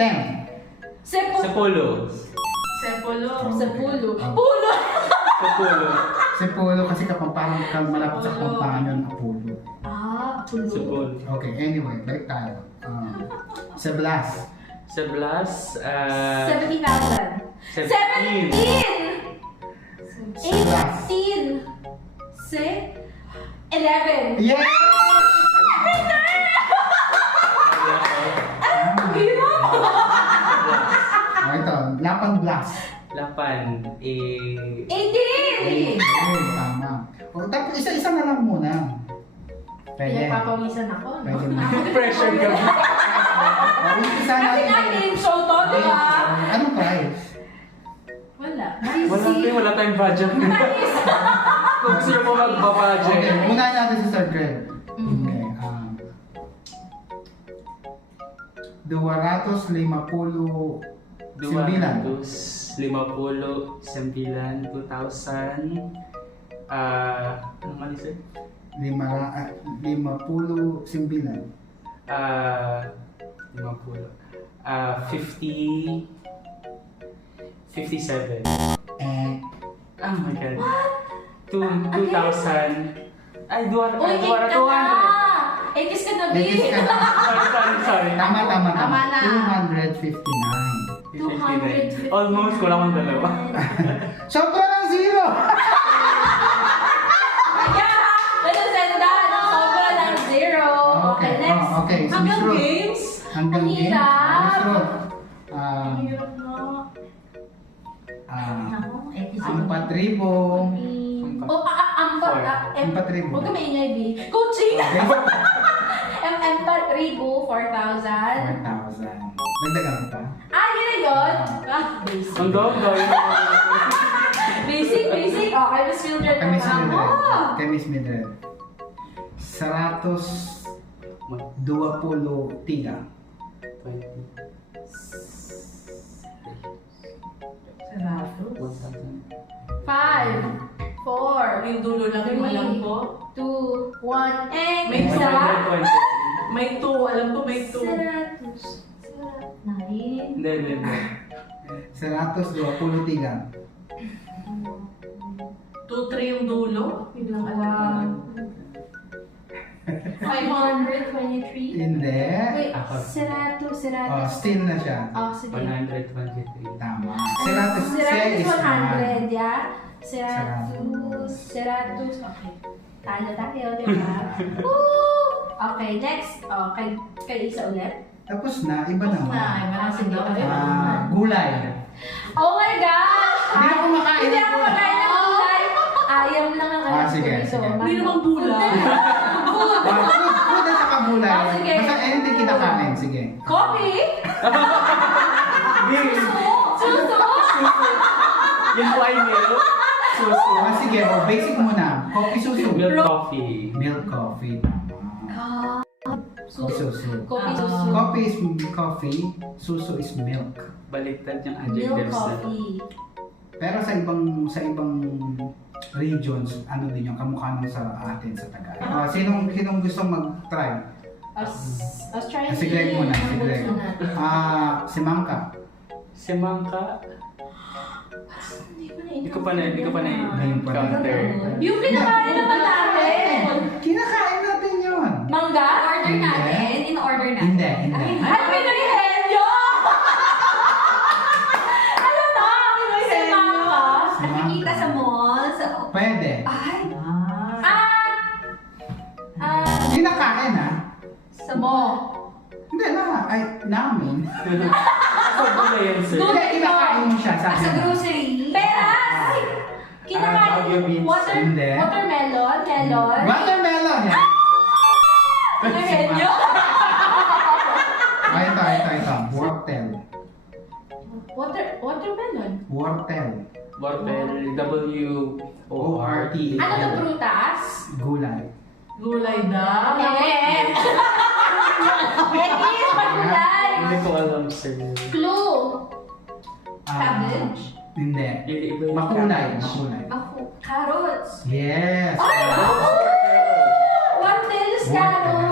10. Sepolo. Sepolo. Pulo. Sepolo. Sepolo kasi parang malapit sa Kapampangan yun, Apollo. Pulo. Sepolo. Okay, anyway, balik tayo. Seblas. Seblas. 70,000. 17. 18. 11. Yeah! Ito, Lapan Blas. 8. 18. Okay, tama. O, tapos isa-isa na lang muna. Pwede. Pinagpapawisan ako. Pwede mo. Pressure ka. O, isa Kasi natin. natin show to, di ba? Anong price? Wala. Wala tayong budget. Kung gusto mo magbabudget. Okay, unahin natin sa third grade. Okay, 250 simbilan. 250 sembilan 2,000. Ano nga isa? 50 simbilan. 50. 57. And Oh my God. 2,000. Ay, Uy, 8 ka na! 80s ka na, ladies babe! ka na. Sorry. Tama. Tama na. 259. 259. Almost, kulang ang dalawa. Sobra ng zero! Kaya, nagsasenda ng sobra ng 0. Okay, next. Okay, so Hanggang Miss Ruth. games? Hanggang Ang games. hirap. Miss Ruth. Ang hirap na. Naku, 4,000. Huwag ka maingay, B. Coaching! M4 Ribu, 4,000. 4,000. Nagdagan pa? Yun na yun. Basic. Ang dami. Basic. Okay, Miss Mildred Kay Miss naman. Mildred. Kay Miss Mildred. 120 tiga. 5, 4, Yung dulo lang yung alam ko. 2, 1, and May isa. May 2, alam ko may 2. Seratus. 9. Hindi. 120 tiga. 2-3 yung dulo. Yun lang alam ko. 523. Hindi. Wait, Ako. Seratus. Still na siya. Sige. 123. Tama. Seratus Seratus is 100, yeah? Seratus. Seratus. Okay. Talo tayo, di ba? Woo! Okay, next. Kay isa ulit. Tapos na, iba naman. Sige, okay. Gulay. Oh my gosh! Hindi ako kumakain Hindi ng ako kumakain ng gulay. Ayam lang ang alam sige, ko dito. sige. Hindi naman gulay. Food. Food at saka gulay. Sige. Basta anything kinakain. Sige. Coffee? Suso? Yung po ay milk. Suso. Sige, basic muna. Coffee suso. Milk coffee. Milk coffee. Tama. Suso. Coffee suso. Coffee is coffee. Suso is milk. Baliktad yung Milk adjectives na. coffee. Pero sa ibang regions, ano din yung kamukha nung sa atin sa Tagalog. Sinong gusto mag-try? Australian. Si Greg muna, si Greg. Si Mangka. Si Mangka. Hindi ko pa na-encounter. Yung kinakain naman natin. Kinakain natin yun. Mangga? Order natin. In-order natin. Hindi. Ay, pinag-henyo! Ano to? Si Mangga? Nakikita sa mall. Pwede. Ay! Kinakain ha? Sa mall. Hindi na. Ay, namin. Ako ba na yan, sir? Hindi, kinakain mo siya. Sabi Sa mo. grocery. Peras! Baguio Kinakain. beans. Hindi. Watermelon? Melon? Watermelon yan. Pinag-henyo? Ito. Wortel. Watermelon? Wortel. Wortel. W-O-R-T. Ano to, prutas? Gulay. Gulay daw. Eh! Ekis, pagulay! Hindi ko alam, sir. Clue! Cabbage. Hindi. Iba yung Makulay. cabbage. Makulay. Ako. Carrots. Yes. What is carrots?